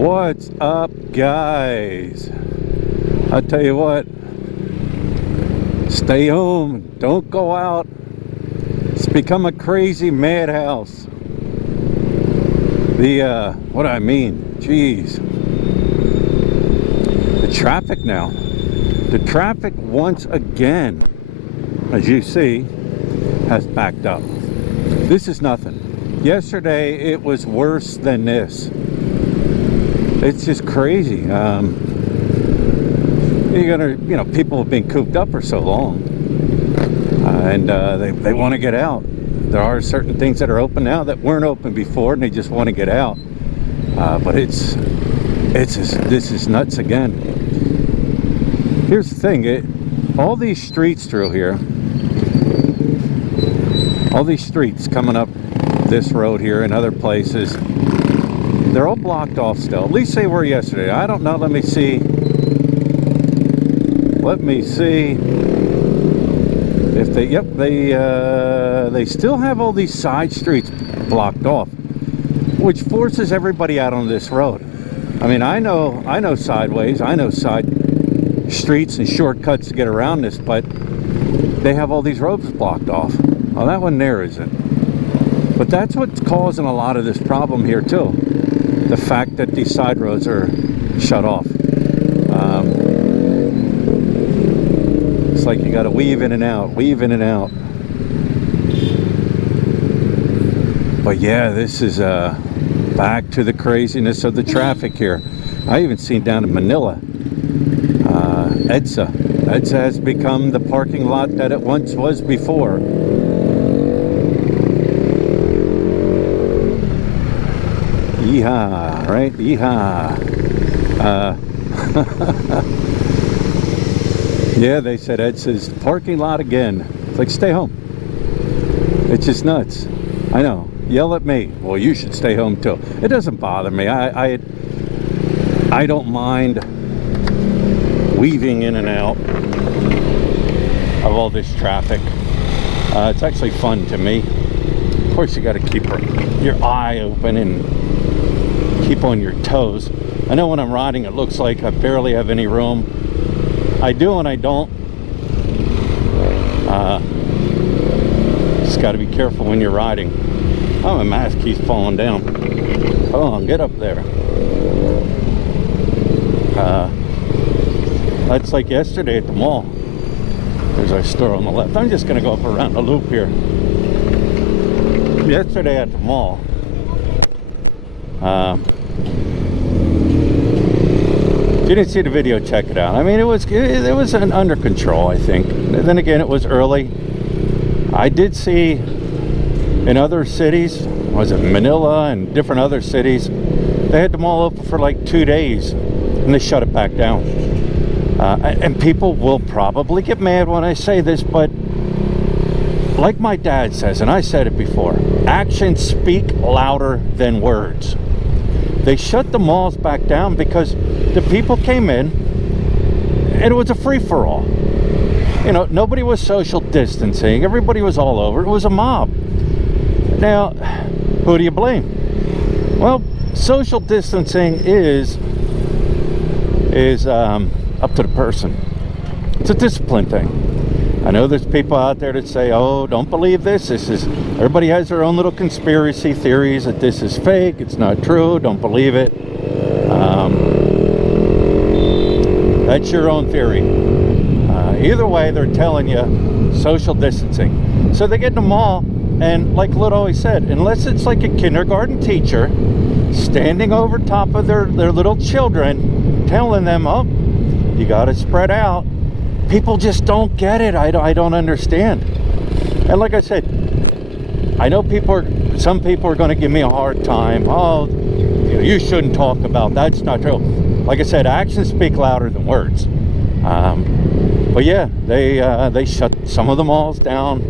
What's up, guys? I'll tell you what, stay home, don't go out. It's become a crazy madhouse. What I mean, geez, the traffic now. The traffic once again, as you see, has backed up. This is nothing. Yesterday it was worse than this. It's just crazy. People have been cooped up for so long, and they want to get out. There are certain things that are open now that weren't open before, and they just want to get out. But this is nuts again. Here's the thing: all these streets through here, all these streets coming up this road here and other places, they're all blocked off still. At least they were yesterday. I don't know. Let me see. If they, yep, they still have all these side streets blocked off, which forces everybody out on this road. I mean, I know sideways, I know side streets and shortcuts to get around this, but they have all these roads blocked off. Oh, that one there isn't. But that's what's causing a lot of this problem here too. The fact that these side roads are shut off. It's like you got to weave in and out. But yeah, this is back to the craziness of the traffic here. I even seen down in Manila, EDSA has become the parking lot that it once was before. Yeehaw, right? Yeehaw. Yeah, they said EDSA's parking lot again. It's like, stay home. It's just nuts. I know. Yell at me. Well, you should stay home too. It doesn't bother me. I don't mind weaving in and out of all this traffic. It's actually fun to me. Of course, you got to keep your eye open and keep on your toes. I know when I'm riding, it looks like I barely have any room. I do and I don't. Just got to be careful when you're riding. Oh, my mask keeps falling down. Come on, get up there. That's like yesterday at the mall. There's our store on the left. I'm just going to go up around the loop here. Yesterday at the mall, if you didn't see the video, check it out. I mean, it was under control, I think. And then again, it was early. I did see in other cities, was it Manila and different other cities, they had the mall open for like 2 days and they shut it back down. And people will probably get mad when I say this, but like my dad says, and I said it before, actions speak louder than words. They shut the malls back down because the people came in and it was a free-for-all. You know, nobody was social distancing. Everybody was all over. It was a mob. Now, who do you blame? Well, social distancing is up to the person. It's a discipline thing. I know there's people out there that say, oh, don't believe this. Everybody has their own little conspiracy theories that this is fake, it's not true, don't believe it. That's your own theory. Either way, they're telling you social distancing. So they get in the mall, and like Lit always said, unless it's like a kindergarten teacher standing over top of their little children, telling them, oh, you got to spread out. People just don't get it. I don't understand. And like I said, I know some people are going to give me a hard time. Oh, you shouldn't talk about that. That's not true. Like I said, actions speak louder than words. But yeah, they shut some of the malls down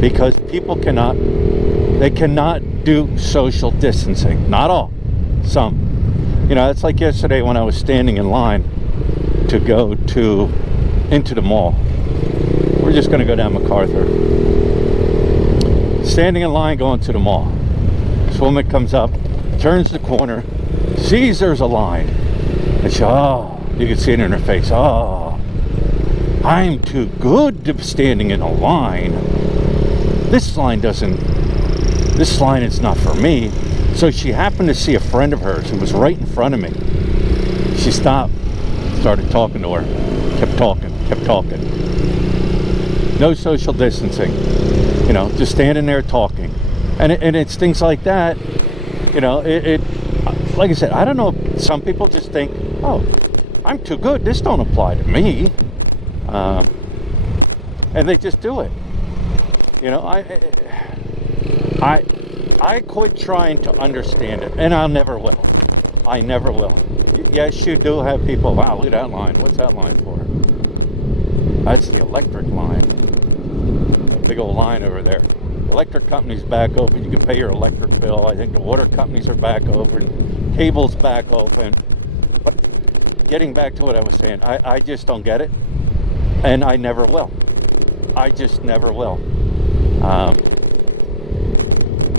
because people cannot do social distancing. Not all, some. You know, it's like yesterday when I was standing in line to go into the mall. We're just going to go down MacArthur. Standing in line going to the mall. This woman comes up, turns the corner, sees there's a line. And she, oh, you can see it in her face. Oh, I'm too good to be standing in a line. This line is not for me. So she happened to see a friend of hers who was right in front of me. She stopped, started talking to her, kept talking. No social distancing, you know, just standing there talking. And it's things like that, you know, like I said, I don't know, some people just think, oh, I'm too good, this don't apply to me. And they just do it. You know, I quit trying to understand it, and I never will. I never will. Yes, you do have people, wow, look at that line. What's that line for? That's the electric line. That big old line over there. The electric company's back open. You can pay your electric bill. I think the water companies are back open. Cable's back open. But getting back to what I was saying, I just don't get it. And I never will. I just never will.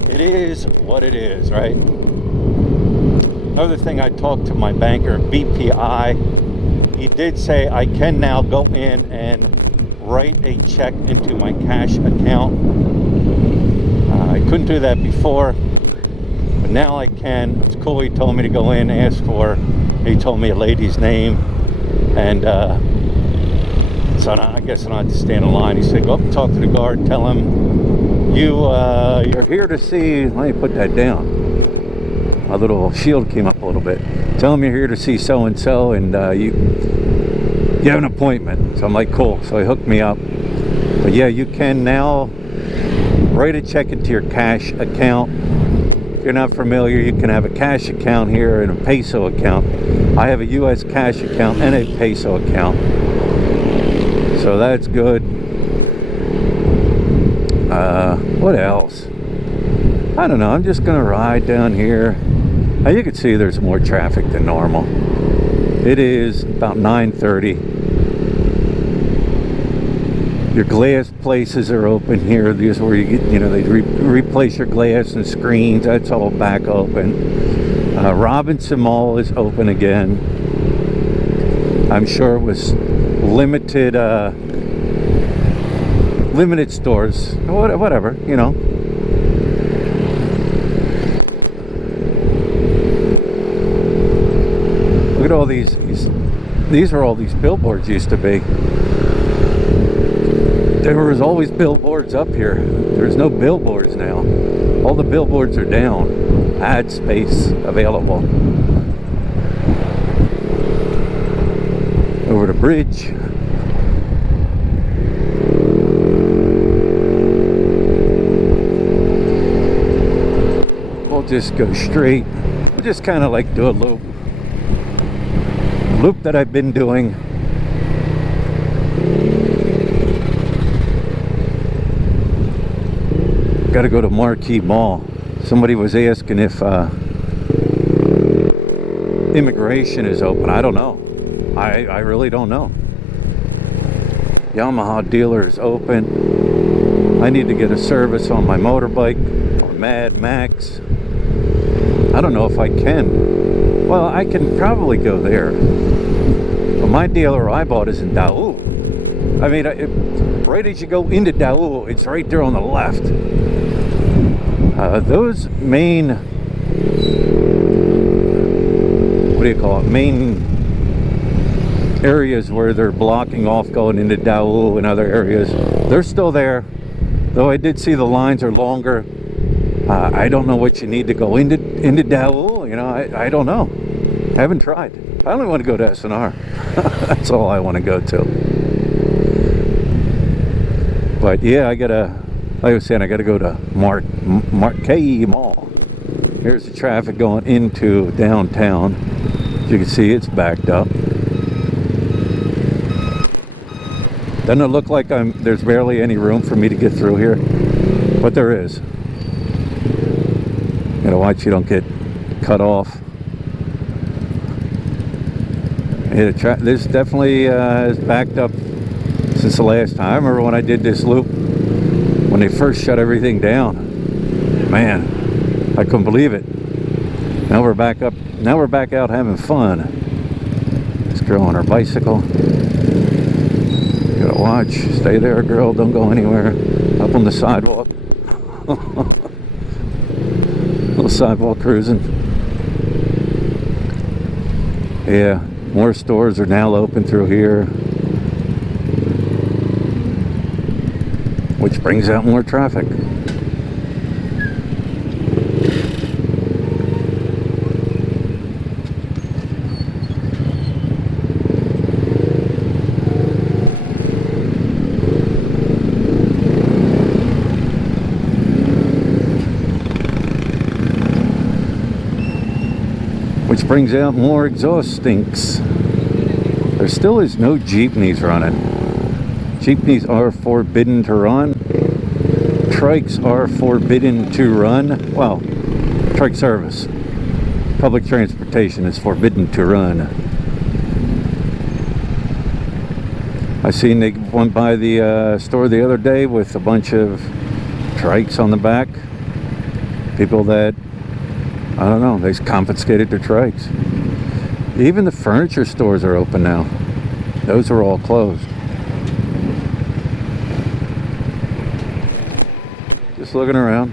It is what it is, right? Another thing, I talked to my banker, BPI. He did say I can now go in and write a check into my cash account. I couldn't do that before, but now I can. It's cool. He told me to go in, ask for, he told me a lady's name, and so I guess I don't have to stand in line. He said, go up and talk to the guard, tell him you're here to see, let me put that down. My little shield came up a little bit. Tell him you're here to see so-and-so, and you have an appointment. So I'm like, cool. So he hooked me up. But yeah, you can now write a check into your cash account. If you're not familiar, you can have a cash account here and a peso account. I have a US cash account and a peso account. So that's good. What else? I don't know. I'm just gonna ride down here. Now you can see there's more traffic than normal. It is about 9:30. Your glass places are open here. These are where you get, you know, they replace your glass and screens. That's all back open. Robinson Mall is open again. I'm sure it was limited stores, whatever, you know. Look at all these are all these billboards used to be. There was always billboards up here. There's no billboards now. All the billboards are down. Ad space available. Over the bridge. We'll just go straight. We'll just kind of like do a loop. Loop that I've been doing. Got to go to Marquee Mall. Somebody was asking if immigration is open. I don't know. I really don't know. Yamaha dealer is open. I need to get a service on my motorbike, on Mad Max. I don't know if I can. Well, I can probably go there. But my dealer I bought is in Daewoo. I mean, right as you go into Daewoo, it's right there on the left. Those main, what do you call it, main areas where they're blocking off going into Daewoo and other areas, they're still there, though I did see the lines are longer. I don't know what you need to go into Daewoo, you know, I don't know. I haven't tried. I only want to go to SNR. That's all I want to go to. But yeah, like I was saying, I gotta go to Marquee Mall. Here's the traffic going into downtown. As you can see, it's backed up. Doesn't it look like there's barely any room for me to get through here? But there is. Gotta watch you don't get cut off. Yeah, this definitely is backed up since the last time. I remember when I did this loop, when they first shut everything down. Man, I couldn't believe it. Now we're back up. Now we're back out having fun. This girl on her bicycle. Gotta watch. Stay there, girl. Don't go anywhere. Up on the sidewalk. Little sidewalk cruising. Yeah, more stores are now open through here, which brings out more traffic. Which brings out more exhaust stinks. There still is no jeepneys running. Jeepneys are forbidden to run. Trikes are forbidden to run. Well, trike service. Public transportation is forbidden to run. I seen they went by the store the other day with a bunch of trikes on the back. People that, I don't know, they confiscated their trikes. Even the furniture stores are open now. Those are all closed. Just looking around.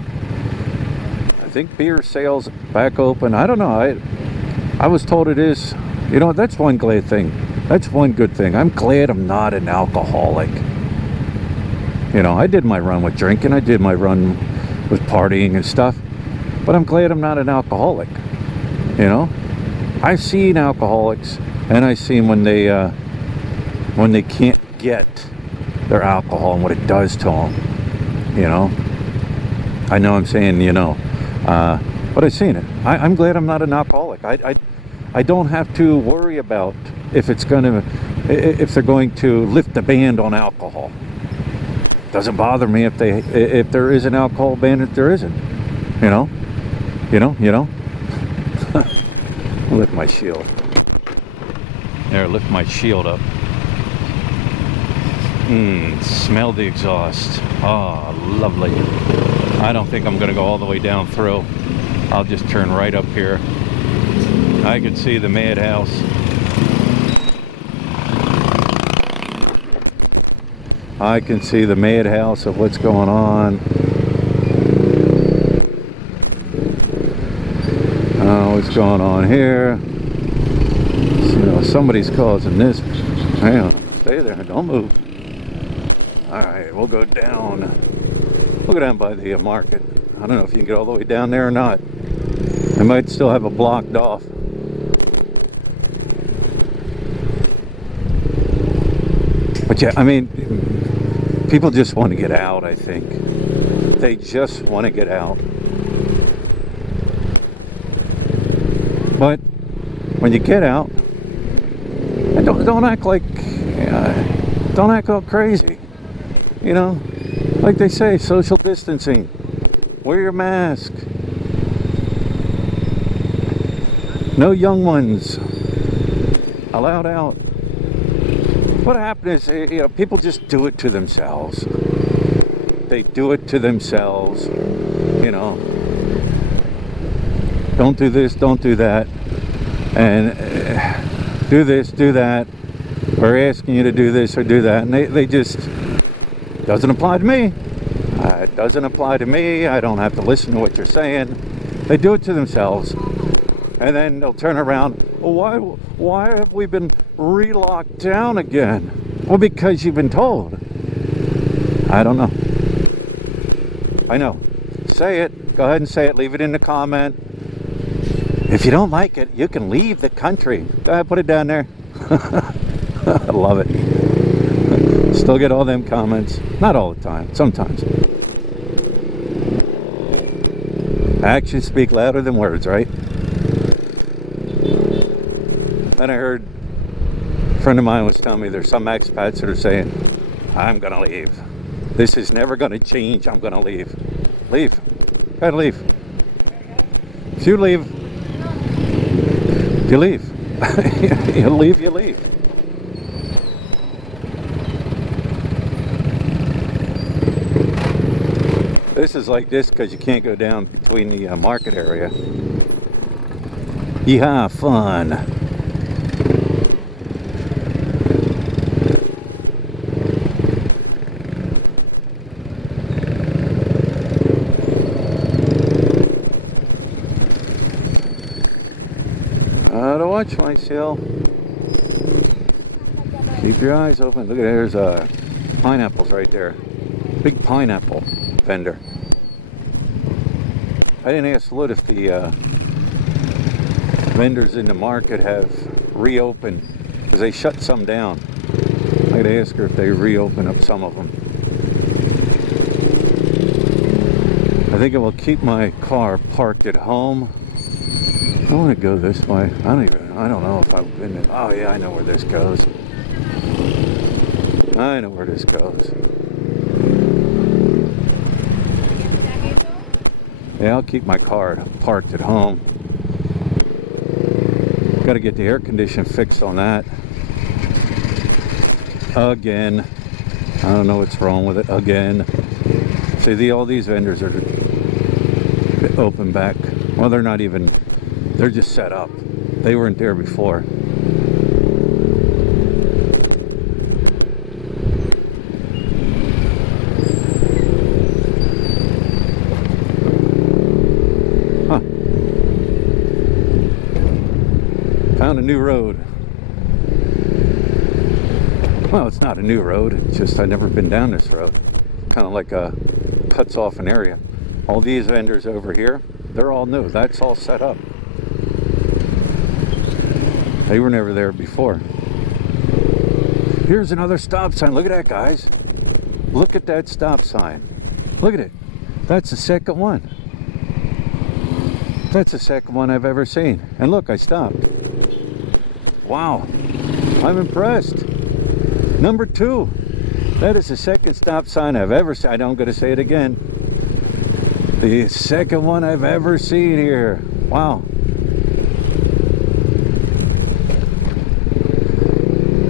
I think beer sales back open. I don't know. I was told it is. You know, that's one glad thing. That's one good thing. I'm glad I'm not an alcoholic. You know, I did my run with drinking. I did my run with partying and stuff. But I'm glad I'm not an alcoholic. You know, I've seen alcoholics, and I've seen when they can't get their alcohol and what it does to them. You know, I know I'm saying but I've seen it. I'm glad I'm not an alcoholic. I don't have to worry about if they're going to lift the ban on alcohol. Doesn't bother me if there is an alcohol ban, if there isn't. You know. Lift my shield. There, lift my shield up. Smell the exhaust. Oh, lovely. I don't think I'm gonna go all the way down through. I'll just turn right up here. I can see the Madhouse. I can see the Madhouse of what's going on. What's going on here? So, somebody's causing this. Hang on, stay there, don't move. Alright, we'll go down. We'll go down by the market. I don't know if you can get all the way down there or not. I might still have it blocked off. But yeah, I mean, people just want to get out, I think. They just want to get out. But when you get out, don't act like, don't act all crazy. You know, like they say, social distancing. Wear your mask. No young ones allowed out. What happened is, people just do it to themselves. They do it to themselves. You know. Don't do this, don't do that, and do this, do that. We're asking you to do this or do that, and they just, doesn't apply to me. It doesn't apply to me. I don't have to listen to what you're saying. They do it to themselves, and then they'll turn around. Well, why have we been re-locked down again? Well, because you've been told. I don't know. I know. Say it. Go ahead and say it. Leave it in the comment. If you don't like it, you can leave the country. Go ahead, put it down there. I love it. Still get all them comments. Not all the time, sometimes. Actions speak louder than words, right? Then I heard a friend of mine was telling me there's some expats that are saying, I'm gonna leave. This is never gonna change. I'm gonna leave. Leave. Go ahead, leave. If you leave, you leave. You leave, you leave. This is like this because you can't go down between the market area. Yeah, fun. To watch myself. Keep your eyes open. Look at there's pineapples right there. Big pineapple vendor. I didn't ask Lut if the vendors in the market have reopened, because they shut some down. I'd ask her if they reopen up some of them. I think it will keep my car parked at home. I want to go this way. I don't know if I've been there. Oh yeah, I know where this goes. I know where this goes. Yeah, I'll keep my car parked at home. Got to get the air condition fixed on that. Again. I don't know what's wrong with it. Again. See, all these vendors are open back. Well, they're not even, they're just set up. They weren't there before. Huh. Found a new road. Well, it's not a new road. It's just I've never been down this road. Kind of like a cuts off an area. All these vendors over here, they're all new. That's all set up. They were never there before. Here's another stop sign. Look at that, guys. Look at that stop sign. Look at it. That's the second one. That's the second one I've ever seen. And look, I stopped. Wow. I'm impressed. Number 2. That is the second stop sign I've ever seen. I'm going to say it again. The second one I've ever seen here. Wow.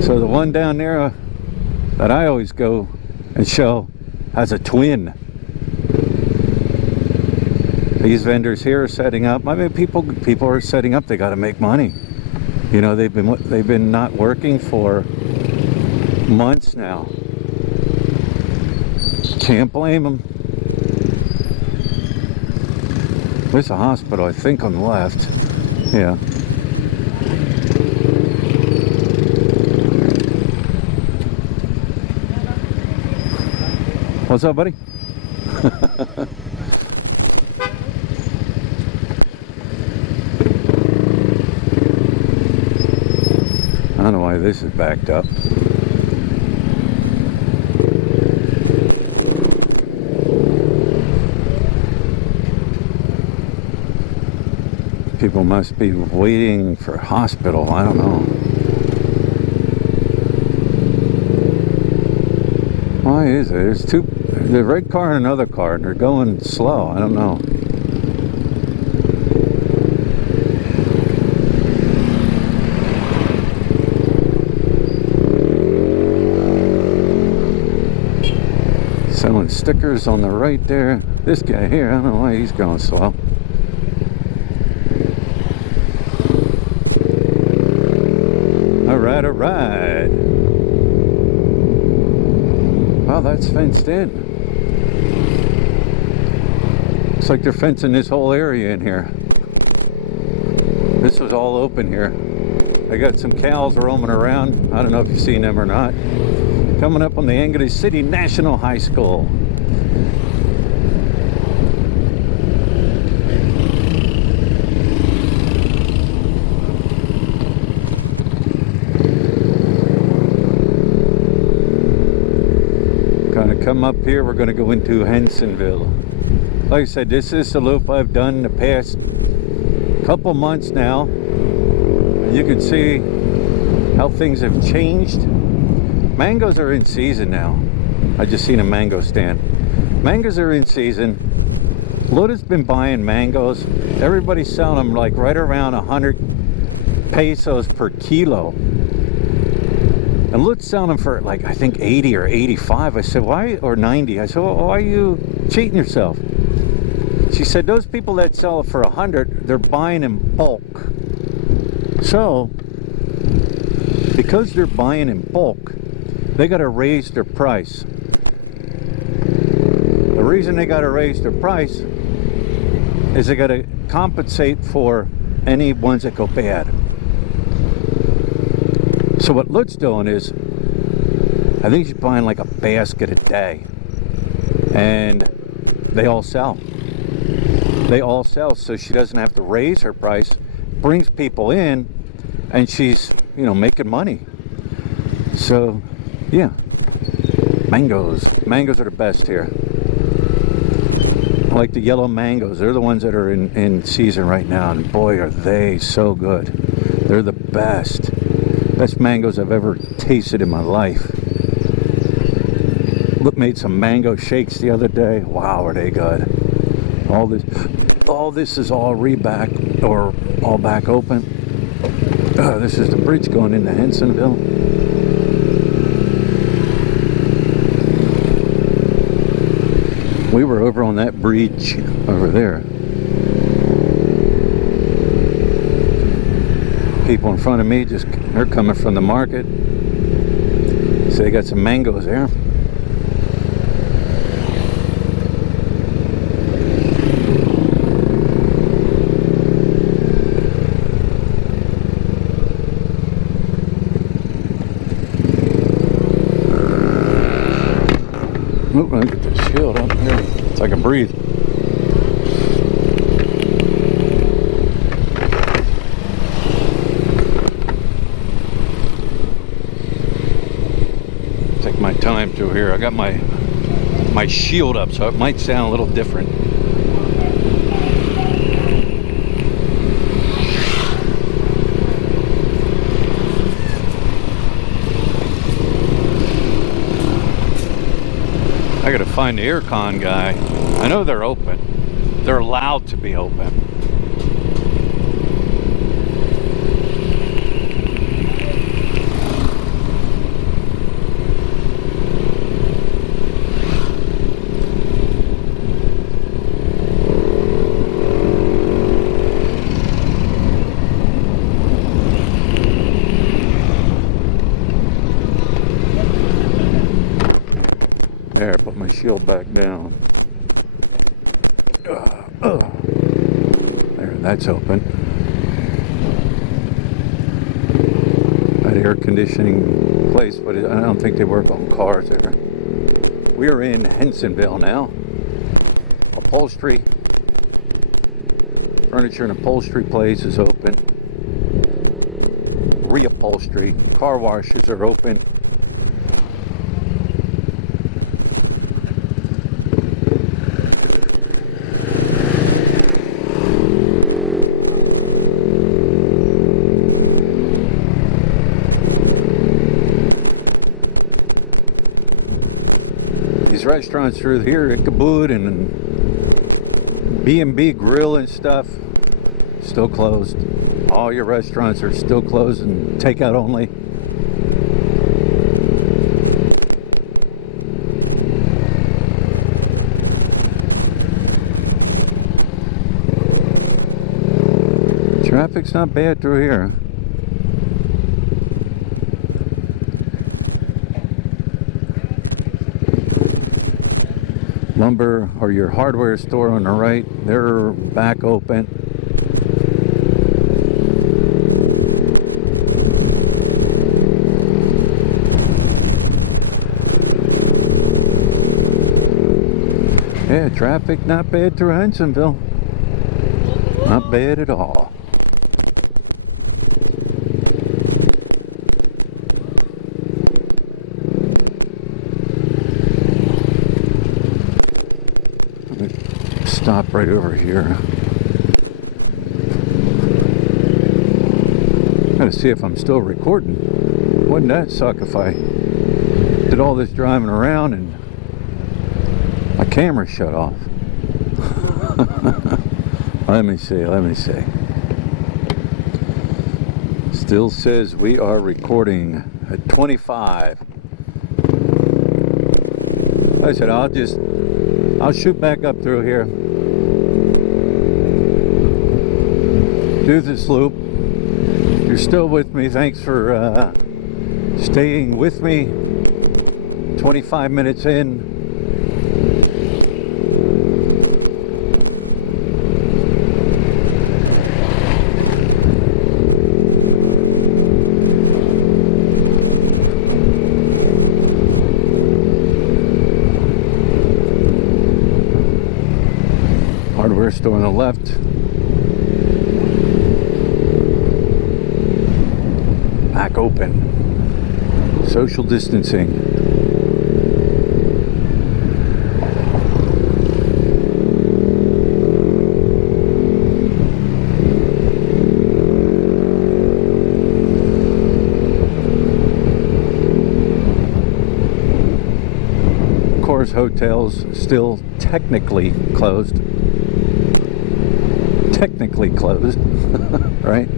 So the one down there that I always go and show has a twin. These vendors here are setting up. I mean, people are setting up. They got to make money. You know, they've been not working for months now. Can't blame them. There's a hospital, I think, on the left. Yeah. What's up, buddy? I don't know why this is backed up. People must be waiting for hospital. I don't know. Why is it? There's the red car and another car, and they're going slow. I don't know. Selling stickers on the right there. This guy here, I don't know why he's going slow. All right. Wow, that's fenced in. Looks like they're fencing this whole area in here. This was all open here. I got some cows roaming around. I don't know if you've seen them or not. Coming up on the Angeles City National High School. Come up here, we're going to go into Hensonville. Like I said, this is the loop I've done the past couple months now. You can see how things have changed. Mangoes are in season now. I just seen a mango stand. Mangoes are in season. Luta's been buying mangoes. Everybody's selling them like right around 100 pesos per kilo. And Lut's selling them for like, I think 80 or 85. I said, why? Or 90. I said, well, why are you cheating yourself? She said, those people that sell it for 100, they're buying in bulk. So, because they're buying in bulk, they got to raise their price. The reason they got to raise their price is they got to compensate for any ones that go bad. So what Lut's doing is, I think she's buying like a basket a day, and they all sell. They all sell, so she doesn't have to raise her price, brings people in, and she's, you know, making money. So, yeah. Mangoes. Mangoes are the best here. I like the yellow mangoes. They're the ones that are in season right now, and boy, are they so good. They're the best. Best mangoes I've ever tasted in my life. Look, made some mango shakes the other day. Wow, are they good. All this is all reback, or all back open. This is the bridge going into Hensonville. We were over on that bridge over there. People in front of me, they're coming from the market. So they got some mangoes there. Oop, I get the shield up here so I can breathe. Take my time through here. I got my shield up, so it might sound a little different. I gotta find the aircon guy. I know they're open. They're allowed to be open. There, put my shield back down. There, that's open. That air conditioning place, but I don't think they work on cars there. We are in Hensonville now. Upholstery, furniture and upholstery place is open. Reupholstery, car washes are open. These restaurants through here, Ichabod and B&B Grill and stuff, still closed. All your restaurants are still closed and takeout only. Traffic's not bad through here. Lumber or your hardware store on the right, they're back open. Yeah, traffic not bad through Hensonville. Not bad at all. Stop right over here. Gotta see if I'm still recording. Wouldn't that suck if I did all this driving around and my camera shut off? Let me see. Still says we are recording at 25. I said I'll shoot back up through here. Do this loop. Do you're still with me, thanks for staying with me. 25 minutes in. Hardware store on the left. Back open. Social distancing. Of course, hotels still technically closed. Technically closed, right?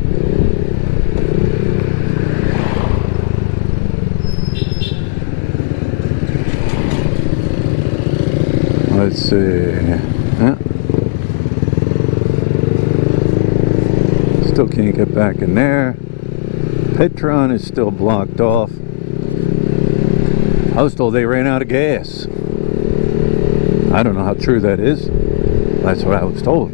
Let's see. Yeah. Still can't get back in there. Petron is still blocked off. I was told they ran out of gas. I don't know how true that is. That's what I was told.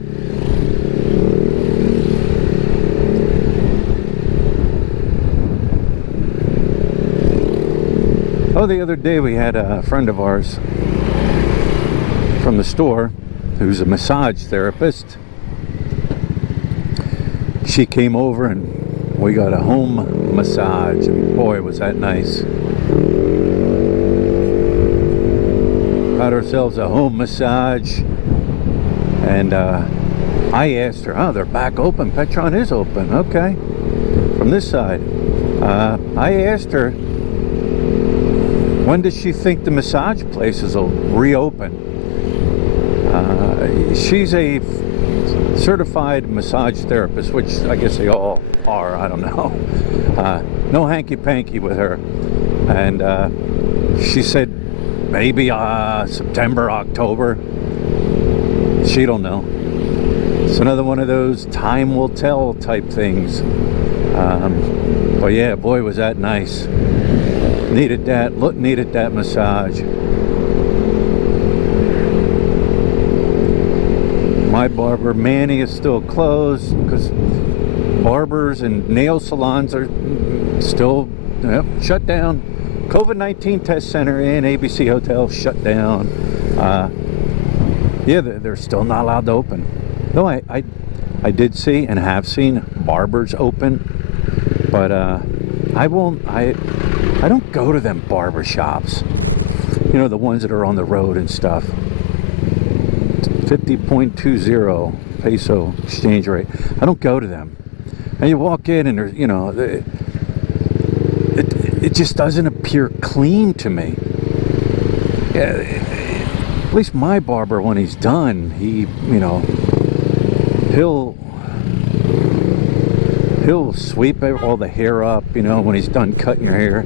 Oh, the other day we had a friend of ours from the store who's a massage therapist. She came over and we got a home massage, and boy was that nice. Got ourselves a home massage, and I asked her, oh, they're back open, Petron is open, okay, from this side. I asked her, when does she think the massage places will reopen? She's a certified massage therapist, which I guess they all are, I don't know. No hanky-panky with her. And she said maybe September, October. She don't know. It's another one of those time will tell type things. But yeah, boy was that nice. Needed that massage. My barber, Manny, is still closed because barbers and nail salons are still shut down. COVID-19 test center in ABC Hotel shut down. Yeah, they're still not allowed to open. Though I did see and have seen barbers open, but I don't go to them barber shops. You know, the ones that are on the road and stuff. 50.20 peso exchange rate. I don't go to them. And you walk in and there's, you know, it just doesn't appear clean to me. Yeah, at least my barber, when he's done, he, you know, he'll sweep all the hair up, you know, when he's done cutting your hair.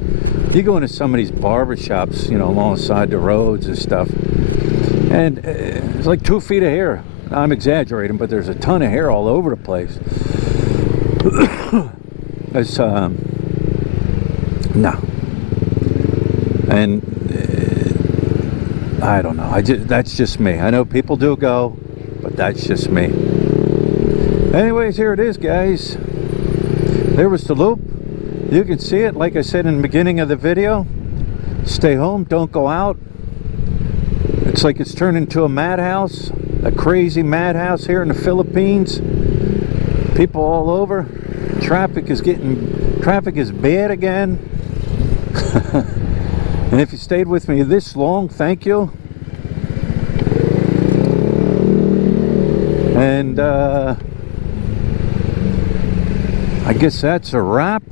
You go into some of these barber shops, you know, alongside the roads and stuff, and it's like 2 feet of hair. I'm exaggerating, but there's a ton of hair all over the place. It's no, and I don't know. That's just me. I know people do go, but that's just me. Anyways, here it is, guys. There was the loop. You can see it, like I said in the beginning of the video. Stay home, don't go out. It's like it's turned into a madhouse, a crazy madhouse here in the Philippines. People all over. Traffic is bad again. And if you stayed with me this long, thank you. And I guess that's a wrap.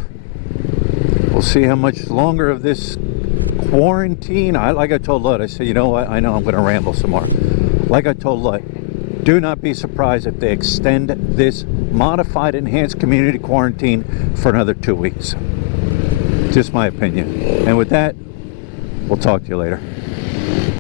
We'll see how much longer of this quarantine. Like I told Lud, I said, you know what? I know I'm going to ramble some more. Like I told Lud, do not be surprised if they extend this modified enhanced community quarantine for another 2 weeks. Just my opinion. And with that, we'll talk to you later.